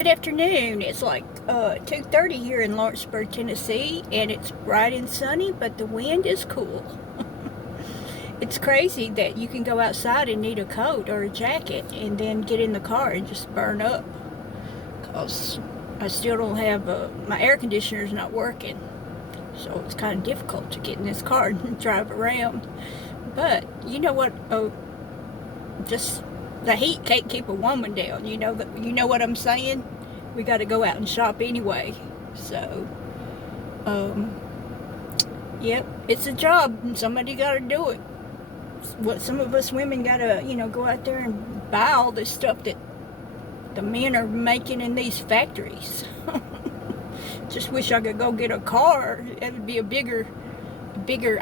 Good afternoon. It's like 2:30 here in Lawrenceburg, Tennessee, and it's bright and sunny, but the wind is cool. It's crazy that you can go outside and need a coat or a jacket and then get in the car and just burn up, because I still don't have my air conditioner's not working, so it's kind of difficult to get in this car and drive around. But you know what? Just the heat can't keep a woman down. You know what I'm saying? We got to go out and shop anyway. So, yep, it's a job, and somebody got to do it. What some of us women got to, go out there and buy all this stuff that the men are making in these factories. Just wish I could go get a car. That would be a bigger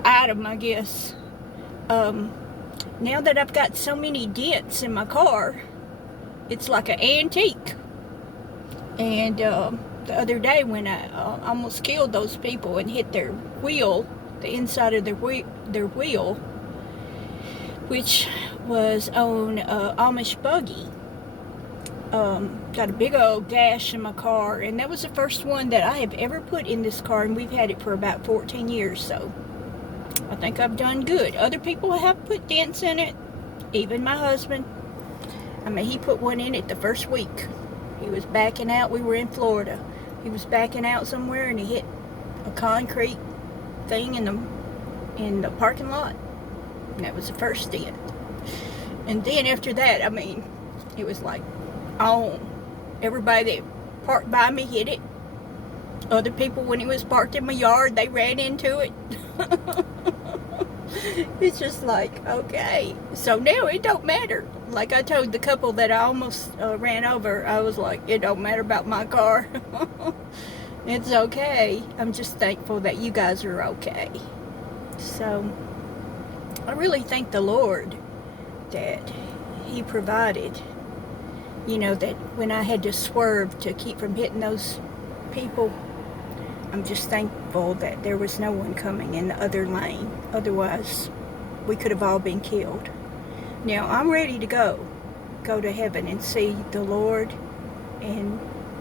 item, I guess. Now that I've got so many dents in my car, it's like an antique. And the other day when I almost killed those people and hit their wheel, the inside of their wheel, which was on Amish buggy, got a big old gash in my car, and that was the first one that I have ever put in this car, and we've had it for about 14 years, so I think I've done good. Other people have put dents in it, even my husband. I mean, he put one in it the first week. He was backing out. We were in Florida. He was backing out somewhere, and he hit a concrete thing in the parking lot. And that was the first dent. And then after that, I mean, it was like, oh, everybody that parked by me hit it. Other people, when it was parked in my yard, they ran into it. It's just like, okay. So now it don't matter. Like I told the couple that I almost ran over, I was like, it don't matter about my car. It's okay. I'm just thankful that you guys are okay. So I really thank the Lord that He provided, that when I had to swerve to keep from hitting those people, I'm just thankful that there was no one coming in the other lane. Otherwise, we could have all been killed. Now, I'm ready to go to heaven and see the Lord and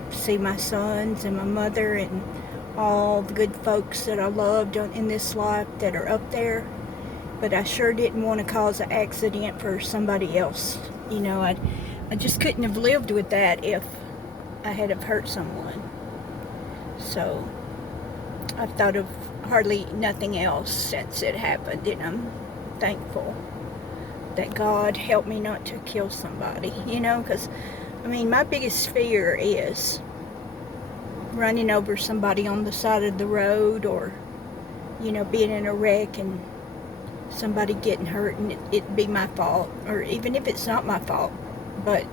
see my sons and my mother and all the good folks that I loved in this life that are up there. But I sure didn't want to cause an accident for somebody else. I just couldn't have lived with that if I had have hurt someone. So I've thought of hardly nothing else since it happened, and I'm thankful that God helped me not to kill somebody, because, I mean, my biggest fear is running over somebody on the side of the road, or, being in a wreck and somebody getting hurt and it be my fault, or even if it's not my fault. But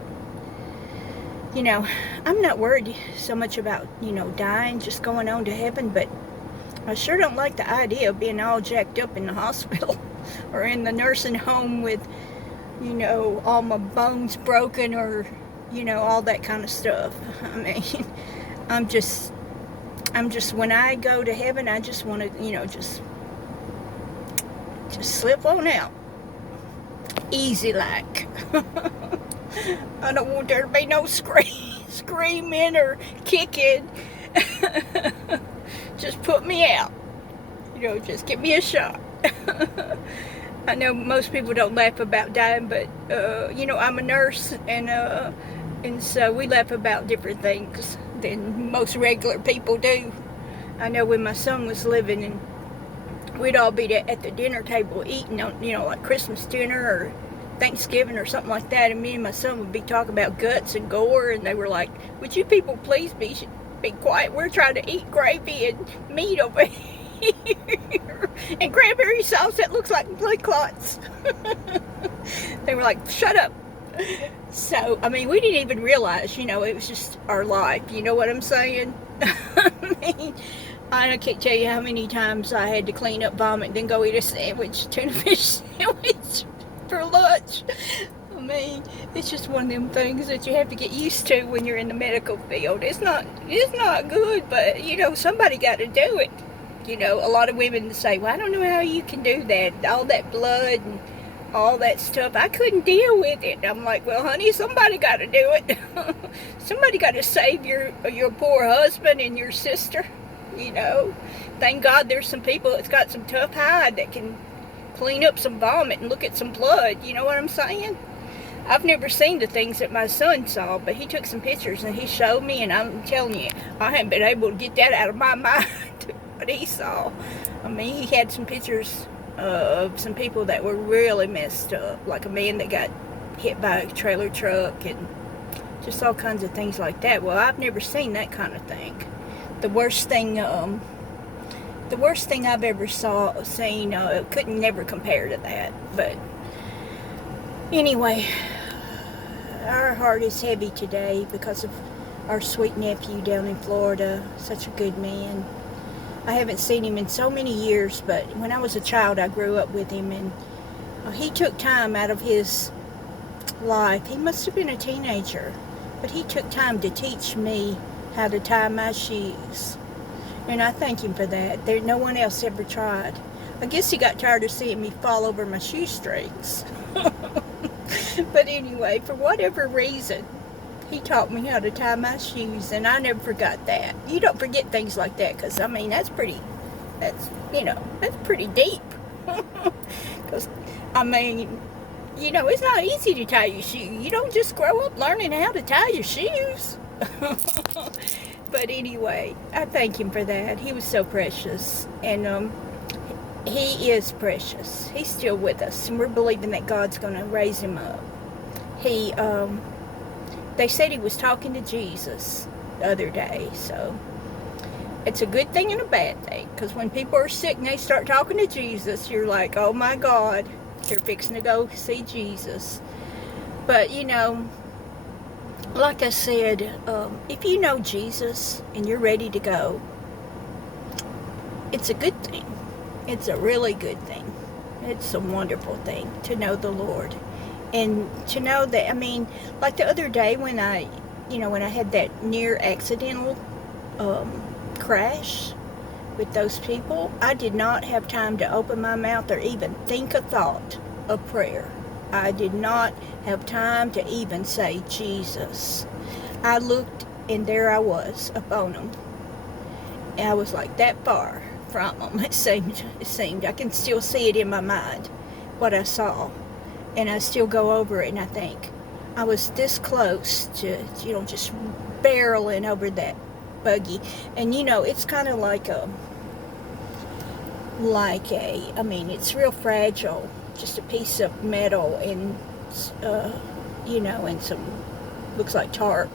I'm not worried so much about, dying, just going on to heaven, but I sure don't like the idea of being all jacked up in the hospital or in the nursing home with, all my bones broken, or, all that kind of stuff. I mean, I'm just, when I go to heaven, I just want to, just slip on out. Easy like. I don't want there to be no screaming or kicking. Just put me out. Just give me a shot. I know most people don't laugh about dying, but I'm a nurse, and so we laugh about different things than most regular people do. I know when my son was living, and we'd all be at the dinner table eating on, like Christmas dinner or Thanksgiving or something like that, and me and my son would be talking about guts and gore, and they were like, would you people please be quiet? We're trying to eat gravy and meat over here and cranberry sauce that looks like blood clots. They were like, shut up. So, I mean, we didn't even realize, it was just our life. You know what I'm saying? I mean, I can't tell you how many times I had to clean up vomit and then go eat a sandwich, tuna fish sandwich for lunch. I mean, it's just one of them things that you have to get used to when you're in the medical field. It's not good, but, somebody got to do it. A lot of women say, well, I don't know how you can do that. All that blood and all that stuff. I couldn't deal with it. I'm like, well, honey, somebody got to do it. Somebody got to save your poor husband and your sister. You know, thank God there's some people that's got some tough hide that can clean up some vomit and look at some blood. You know what I'm saying? I've never seen the things that my son saw, but he took some pictures and he showed me, and I'm telling you, I haven't been able to get that out of my mind, what he saw. I mean, he had some pictures of some people that were really messed up, like a man that got hit by a trailer truck and just all kinds of things like that. Well, I've never seen that kind of thing. The worst thing I've ever seen couldn't never compare to that. But anyway, our heart is heavy today because of our sweet nephew down in Florida. Such a good man. I haven't seen him in so many years, but when I was a child, I grew up with him, and he took time out of his life. He must have been a teenager, but he took time to teach me how to tie my shoes. And I thank him for that. No one else ever tried. I guess he got tired of seeing me fall over my shoestrings. But anyway, for whatever reason, he taught me how to tie my shoes, and I never forgot that. You don't forget things like that, because, I mean, that's pretty deep. Because, I mean, you know, it's not easy to tie your shoe. You don't just grow up learning how to tie your shoes. But anyway, I thank him for that. He was so precious, and he is precious. He's still with us, and we're believing that God's going to raise him up. They said he was talking to Jesus the other day, so it's a good thing and a bad thing, because when people are sick and they start talking to Jesus, you're like, oh my God, they're fixing to go see Jesus. But, you know, like I said, if you know Jesus and you're ready to go, it's a good thing. It's a really good thing. It's a wonderful thing to know the Lord. And to know that, I mean, like the other day when I had that near accidental crash with those people, I did not have time to open my mouth or even think a thought of prayer. I did not have time to even say Jesus. I looked, and there I was upon them. And I was like that far from them. It seemed. I can still see it in my mind, what I saw. And I still go over it, and I think I was this close to, just barreling over that buggy. And, it's kind of I mean, it's real fragile. Just a piece of metal and, and some, looks like tarp,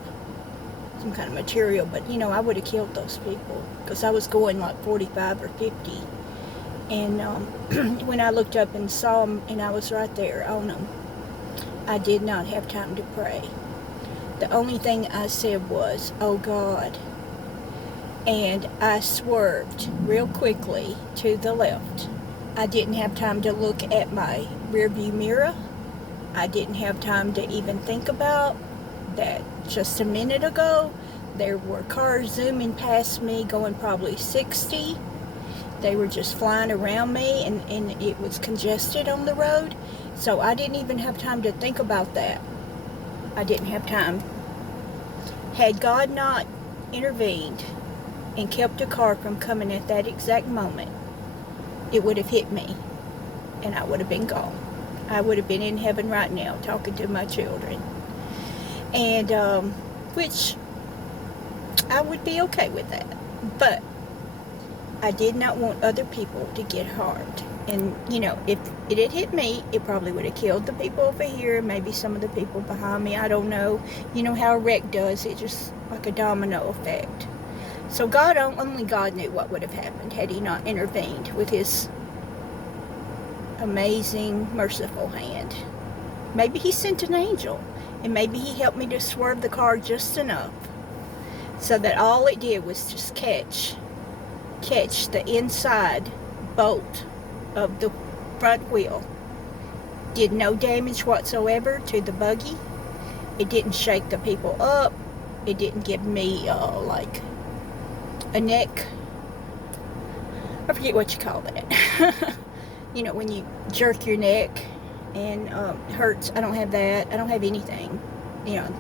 some kind of material. But, I would have killed those people because I was going like 45 or 50. And when I looked up and saw them, and I was right there on them, I did not have time to pray. The only thing I said was, oh God. And I swerved real quickly to the left. I didn't have time to look at my rearview mirror. I didn't have time to even think about that just a minute ago. There were cars zooming past me going probably 60. They were just flying around me, and it was congested on the road. So I didn't even have time to think about that. I didn't have time. Had God not intervened and kept a car from coming at that exact moment, it would have hit me, and I would have been gone. I would have been in heaven right now talking to my children. And, which I would be okay with that. But I did not want other people to get harmed. And, if it had hit me, it probably would have killed the people over here, maybe some of the people behind me. I don't know. You know how a wreck does. It just like a domino effect. So only God knew what would have happened had he not intervened with his amazing, merciful hand. Maybe he sent an angel, and maybe he helped me to swerve the car just enough so that all it did was just catch the inside bolt of the front wheel. Did no damage whatsoever to the buggy. It didn't shake the people up. It didn't give me like a neck, I forget what you call that. When you jerk your neck and hurts. I don't have that. I don't have anything.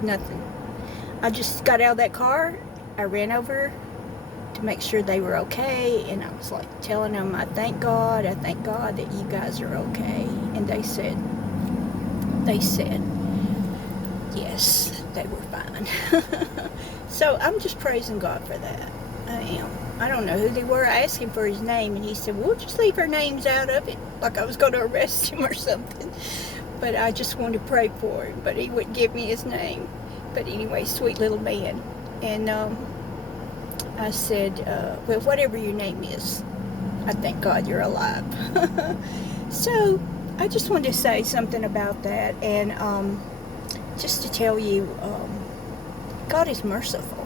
Nothing. I just got out of that car. I ran over to make sure they were okay, and I was like telling them, I thank God that you guys are okay. And they said yes, they were fine. So I'm just praising God for that. I am. I don't know who they were. I asked him for his name, and he said, we'll just leave our names out of it, like I was going to arrest him or something. But I just wanted to pray for him, but he wouldn't give me his name. But anyway, sweet little man. And I said, well, whatever your name is, I thank God you're alive. So I just wanted to say something about that, and just to tell you, God is merciful.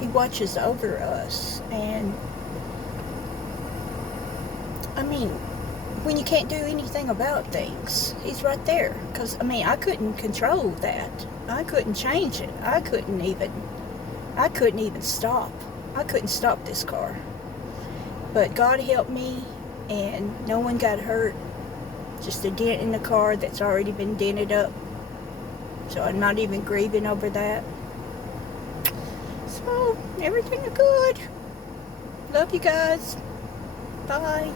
He watches over us, and I mean, when you can't do anything about things, he's right there. Because, I mean, I couldn't control that. I couldn't change it. I couldn't even stop. I couldn't stop this car. But God helped me, and no one got hurt. Just a dent in the car that's already been dented up. So I'm not even grieving over that. So, everything is good. Love you guys. Bye.